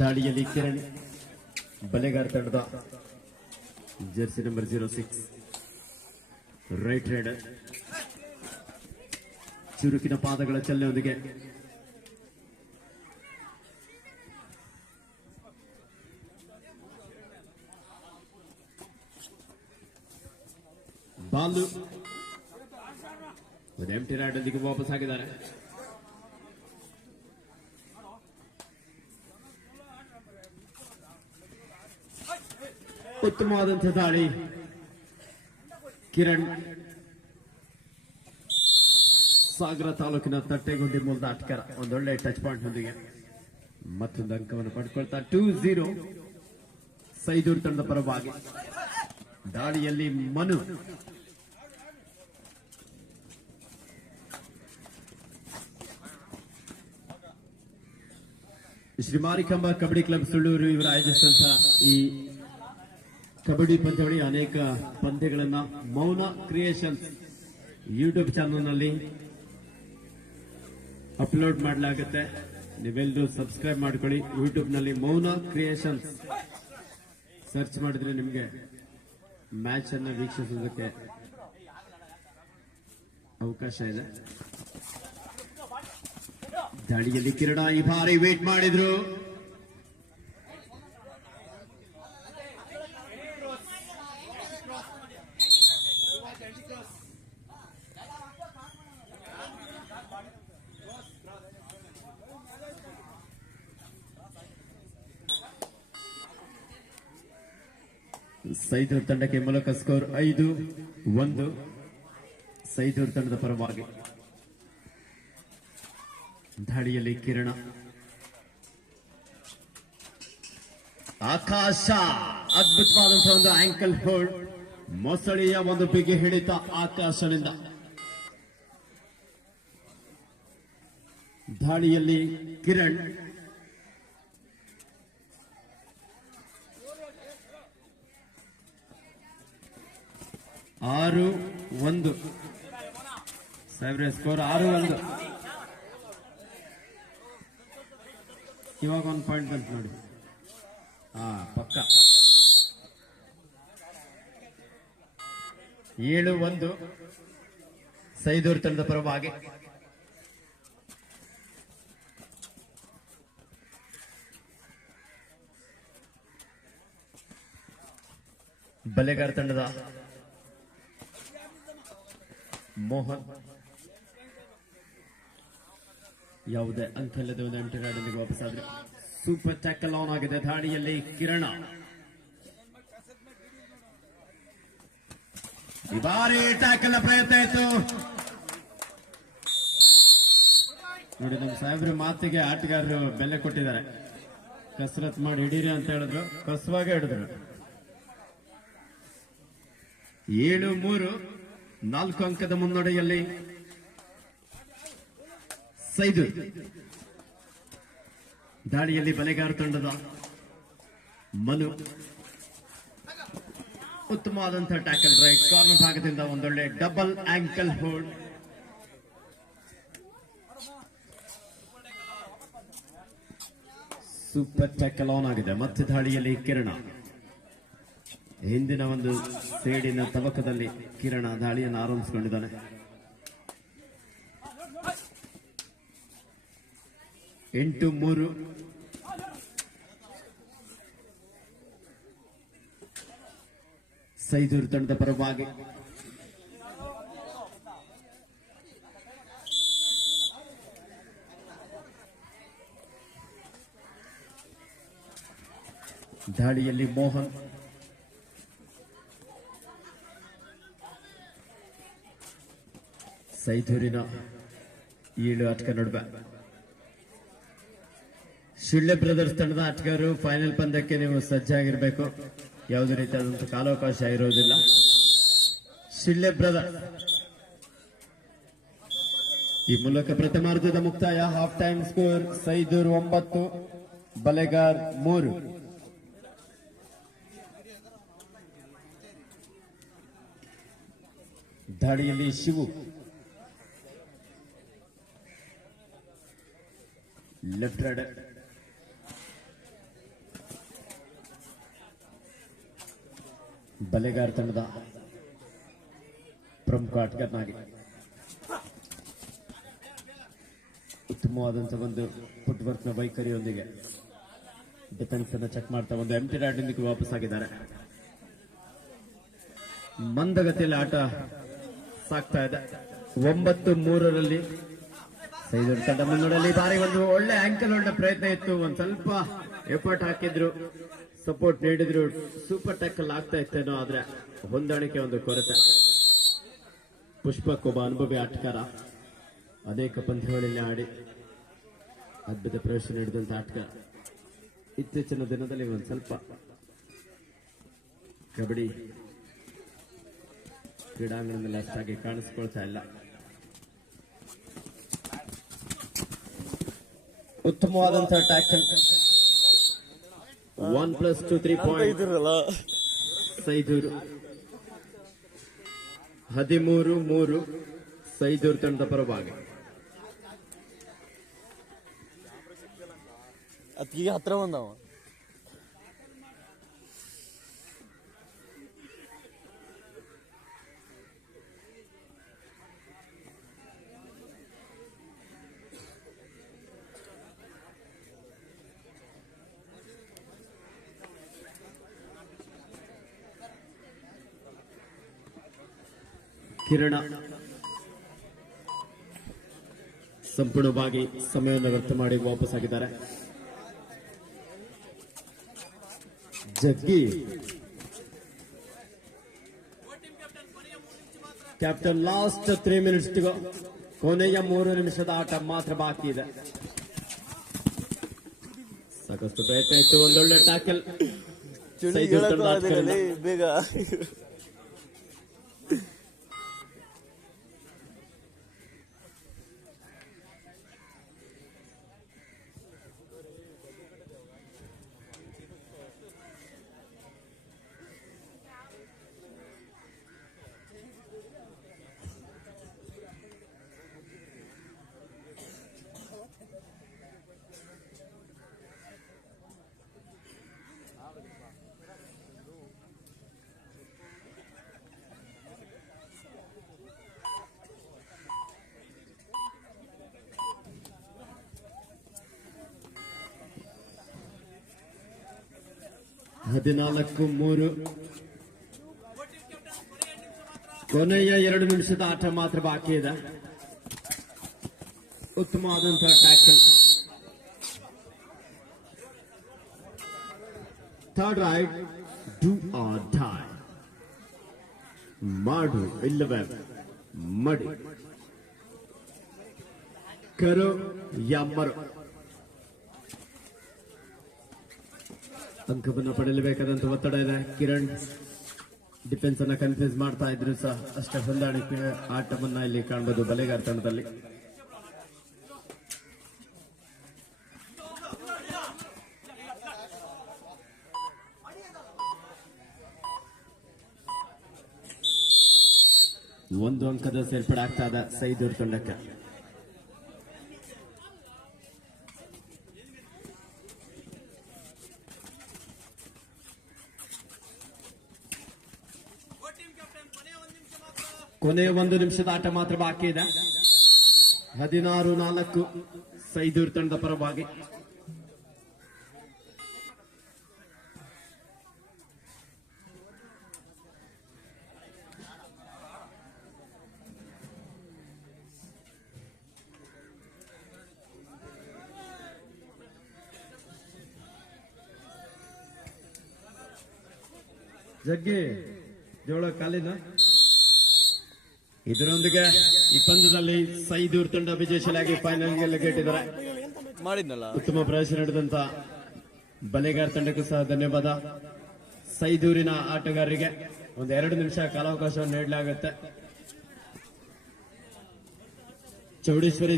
ದಾಳಿಯಲ್ಲಿ ಕಿರಣ್, ಬಲೆಗಾರ ತಂಡದ jersey number zero six. Right raider ಚುರುಕಿನ ಪಾದಗಳ ಚಲನೆಯೊಂದಿಗೆ ಬಾಲು, ಒಂದು ಎಂಟಿ ರೈಡೊಂದಿಗೆ ವಾಪಸ್ ಆಗಿದ್ದಾರೆ. ಉತ್ತಮವಾದಂತಹ ದಾಳಿ. ಕಿರಣ್ ಸಾಗರ ತಾಲೂಕಿನ ತಟ್ಟೆಗುಂಡಿ ಮೂಲದ ಆಟಗಾರ, ಒಂದೊಳ್ಳೆ ಟಚ್ ಪಾಯಿಂಟ್ ಹೊಂದಿಗೆ ಮತ್ತೊಂದು ಅಂಕವನ್ನು ಪಡ್ಕೊಳ್ತಾ ಟೂ ಝೀರೋ ಸೈದೂರ್ ತಂಡದ ಪರವಾಗಿ. ದಾಳಿಯಲ್ಲಿ ಮನು. ಶ್ರೀ ಮಾರಿಕಂಬ ಕಬಡ್ಡಿ ಕ್ಲಬ್ ಸುಳ್ಳೂರು ಇವರು ಆಯೋಜಿಸಿದಂತಹ ಈ ಕಬಡ್ಡಿ ಪಂದ್ಯಾವಳಿ ಅನೇಕ ಪಂದ್ಯಗಳನ್ನ ಮೌನ ಕ್ರಿಯೇಷನ್ಸ್ ಯೂಟ್ಯೂಬ್ ಚಾನಲ್ನಲ್ಲಿ ಅಪ್ಲೋಡ್ ಮಾಡಲಾಗುತ್ತೆ. ನೀವೆಲ್ಲರೂ ಸಬ್ಸ್ಕ್ರೈಬ್ ಮಾಡ್ಕೊಳ್ಳಿ. ಯೂಟ್ಯೂಬ್ನಲ್ಲಿ ಮೌನ ಕ್ರಿಯೇಷನ್ಸ್ ಸರ್ಚ್ ಮಾಡಿದ್ರೆ ನಿಮಗೆ ಮ್ಯಾಚ್ ಅನ್ನ ವೀಕ್ಷಿಸೋದಕ್ಕೆ ಅವಕಾಶ ಇದೆ. ದಾಳಿಯಲ್ಲಿ ಕಿರಣ ಈ ಬಾರಿ ವೇಟ್ ಮಾಡಿದ್ರು. ಸೈದೂರ್ ತಂಡಕ್ಕೆ ಮೂಲಕ ಸ್ಕೋರ್ ಐದು, ಒಂದು. ಸೈದೂರ್ ತಂಡದ ಪರವಾಗಿ ದಾಳಿಯಲ್ಲಿ ಕಿರಣ. ಆಕಾಶ, ಅದ್ಭುತವಾದಂತಹ ಒಂದು ಆಂಕಲ್ ಹೋಲ್ಡ್ ಮೊಸಳೆಯ ಒಂದು ಬಿಗಿ ಹಿಡಿತ ಆಕಾಶದಿಂದ. ದಾಳಿಯಲ್ಲಿ ಕಿರಣ್ ಆರು ಒಂದು. ಸಾಹೇಬ್ರೆ ಸ್ಕೋರ್ ಆರು ಒಂದು. ಇವಾಗ ಒಂದು ಪಾಯಿಂಟ್ ಬಂತು ನೋಡಿ. ಹಾ ಪಕ್ಕ. ಏಳು ಒಂದು. ಸೈದೂರ್ ತಂಡದ ಪರವಾಗಿ. ಬಲೆಗಾರ ತಂಡದ ಮೋಹನ್. ಯಾವುದೇ ಅಂಕ ಇಲ್ಲದೆ ಒಂದು ಎಂಟು ಗಾಡಿಗೆ ವಾಪಸ್ ಆದ್ರೆ ಸೂಪರ್ ಟ್ಯಾಕಲ್ ಆನ್ ಆಗಿದೆ ದಾಳಿಯಲ್ಲಿ ಕಿರಣ. ಈ ಬಾರಿ ಟ್ಯಾಕಲ್ ಪ್ರಯತ್ನ ಇತ್ತು. ನೋಡಿ, ನಮ್ಮ ಸಾಹೇಬ್ರ ಮಾತಿಗೆ ಆಟಗಾರರು ಬೆಲೆ ಕೊಟ್ಟಿದ್ದಾರೆ. ಕಸರತ್ ಮಾಡಿ ಹಿಡೀರಿ ಅಂತ ಹೇಳಿದ್ರು. ಕಸವಾಗೇ ಹಿಡಿದ್ರು. ಏಳು ಮೂರು. ನಾಲ್ಕು ಅಂಕದ ಮುನ್ನಡೆಯಲ್ಲಿ ಸೈದು. ದಾಳಿಯಲ್ಲಿ ಬಲೆಗಾರ ತಂಡದ ಮನು. ಉತ್ತಮವಾದಂತಹ ಟ್ಯಾಕಲ್ ರೈಟ್ ಕಾರ್ನರ್ ಭಾಗದಿಂದ ಒಂದೊಳ್ಳೆ double ankle hold. Super tackle on ಆಗಿದೆ. ಮತ್ತೆ ದಾಳಿಯಲ್ಲಿ ಕಿರಣ. ಹಿಂದಿನ ಒಂದು ಸೇಡಿನ ತವಕದಲ್ಲಿ ಕಿರಣ ದಾಳಿಯನ್ನು ಆರಂಭಿಸಿಕೊಂಡಿದ್ದಾನೆ. ಎಂಟು ಮೂರು. ಸೈದೂರು ತಂಡದ ಪರವಾಗಿ. ದಾಳಿಯಲ್ಲಿ ಮೋಹನ್ ಸೈದೂರಿನ ಏಳು ಆಟಕ ನಡುವೆ. ಶಿಳ್ಳೆ ಬ್ರದರ್ಸ್ ತಂಡದ ಆಟಗಾರರು ಫೈನಲ್ ಪಂದ್ಯಕ್ಕೆ ನೀವು ಸಜ್ಜಾಗಿರ್ಬೇಕು. ಯಾವುದೇ ರೀತಿಯಾದಂತಹ ಕಾಲಾವಕಾಶ ಇರೋದಿಲ್ಲ. ಶಿಳ್ಳೆ ಬ್ರದರ್ ಈ ಮೂಲಕ ಪ್ರಥಮಾರ್ಧದ ಮುಕ್ತಾಯ. ಹಾಫ್ ಟೈಮ್ ಸ್ಕೋರ್ ಸೈದೂರ್ ಒಂಬತ್ತು, ಬಲೆಗಾರ್ ಮೂರು. ದಾಳಿಯಲ್ಲಿ ಶಿವು ಬಲೆಗಾರ ತಂಡದ ಪ್ರಮುಖ ಆಟಗಾರನಾಗಿ. ಉತ್ತಮವಾದಂತಹ ಒಂದು ಫುಟ್ವರ್ಕ್ನ ವೈಖರಿಯೊಂದಿಗೆ ಡಿಫೆನ್ಸ್ ಅನ್ನು ಚೆಕ್ ಮಾಡ್ತಾ ಒಂದು ಎಂಟಿ ರಾಡ್ನಿಂದ ವಾಪಸ್ ಆಗಿದ್ದಾರೆ. ಮಂದಗತಿಯಲ್ಲಿ ಆಟ ಸಾಕ್ತಾ ಇದೆ. ಒಂಬತ್ತು ಮೂರರಲ್ಲಿ ಸೈದರ್ ಈ ಬಾರಿ ಒಂದು ಒಳ್ಳೆ ಆಂಕಲ್ ಹೊಡೆದ ಪ್ರಯತ್ನ ಇತ್ತು. ಒಂದ್ ಸ್ವಲ್ಪ ಎಫರ್ಟ್ ಹಾಕಿದ್ರು ಸಪೋರ್ಟ್ ನೀಡಿದ್ರು. ಸೂಪರ್ ಟ್ಯಾಕಲ್ ಆಗ್ತಾ ಇತ್ತೇನೋ ಆದ್ರೆ ಹೊಂದಾಣಿಕೆ ಒಂದು ಕೊರತೆ. ಪುಷ್ಪಕ್ ಒಬ್ಬ ಅನುಭವಿ ಆಟಗಾರ. ಅನೇಕ ಪಂದ್ಯಗಳಲ್ಲಿ ಆಡಿ ಅದ್ಭುತ ಪ್ರವೇಶ ನೀಡಿದಂತ ಆಟಗಾರ. ಇತ್ತೀಚಿನ ದಿನದಲ್ಲಿ ಒಂದು ಸ್ವಲ್ಪ ಕಬಡ್ಡಿ ಕ್ರೀಡಾಂಗಣದಲ್ಲಿ ಅಷ್ಟಾಗಿ ಕಾಣಿಸ್ಕೊಳ್ತಾ ಇಲ್ಲ. ಉತ್ತಮವಾದಂತಹ tackle one plus two three point Saidur. ಹದಿಮೂರು ಮೂರು ಸೈದೂರು ತಂಡದ ಪರವಾಗಿ. ಅತ್ತಿಗೆ ಹತ್ರ ಬಂದವ. ಕಿರಣ. ಸಂಪೂರ್ಣವಾಗಿ ಸಮಯವನ್ನು ವ್ಯರ್ಥ ಮಾಡಿ ವಾಪಸ್ ಆಗಿದ್ದಾರೆ ಜಗ್ಗಿ. ಕ್ಯಾಪ್ಟನ್ ಲಾಸ್ಟ್ ತ್ರೀ ಮಿನಿಟ್ಸ್ ಕೊನೆಯ ಮೂರು ನಿಮಿಷದ ಆಟ ಮಾತ್ರ ಬಾಕಿ ಇದೆ. ಸಾಕಷ್ಟು ಪ್ರಯತ್ನ ಇತ್ತು ಒಂದೊಳ್ಳೆ ಟ್ಯಾಕಲ್. ಬೇಗ. ಹದಿನಾಲ್ಕು ಮೂರು. ಕೊನೆಯ ಎರಡು ನಿಮಿಷದ ಆಟ ಮಾತ್ರ ಬಾಕಿ ಇದೆ. ಉತ್ತಮವಾದಂತಹ tackle third raid do or die ಮಾಡು ಇಲ್ಲವೇ, ಮಡಿ. ಕರೋ ಯಮ್ಮರು ಅಂಕವನ್ನು ಪಡೆಯಲೇಬೇಕಾದಂತ ಒತ್ತಡ ಇದೆ. ಕಿರಣ್ ಡಿಫೆನ್ಸ್ ಅನ್ನ ಕನ್ಫ್ಯೂಸ್ ಮಾಡ್ತಾ ಇದ್ರು ಸಹ. ಅಷ್ಟೇ ಹೊಂದಾಣಿಕೆ ಆಟವನ್ನ ಇಲ್ಲಿ ಕಾಣಬಹುದು ಬಲೆಗಾರ ತಂಡದಲ್ಲಿ. ಒಂದು ಅಂಕದ ಸೇರ್ಪಡೆ ಆಗ್ತಾ ಇದೆ ಸೈದೂರ್ ತಂಡಕ್ಕೆ. ಕೊನೆಯ ಒಂದು ನಿಮಿಷದ ಆಟ ಮಾತ್ರ ಬಾಕಿ ಇದೆ. ಹದಿನಾರು, ನಾಲ್ಕು ಸೈದೂರ್ ತಂಡದ ಪರವಾಗಿ. ಜಗ್ಗಿ ಜೋಳ ಕಾಲಿನ ಇದರೊಂದಿಗೆ ಈ ಪಂದ್ಯದಲ್ಲಿ ಸೈದೂರ್ ತಂಡ ವಿಜಯಶಾಲಿಯಾಗಿ ಫೈನಲ್ ಗೆಟ್ಟಿದ್ದಾರೆ ಮಾಡಿದ್ನಲ್ಲ? ಉತ್ತಮ ಪ್ರದರ್ಶನ ನಡೆದಂತ ಬಲೆಗಾರ ತಂಡಕ್ಕೂ ಸಹ ಧನ್ಯವಾದ. ಸೈದೂರಿನ ಆಟಗಾರರಿಗೆ ಒಂದು ಎರಡು ನಿಮಿಷ ಕಾಲಾವಕಾಶವನ್ನು ನೀಡಲಾಗುತ್ತೆ. ಚೌಡೇಶ್ವರಿ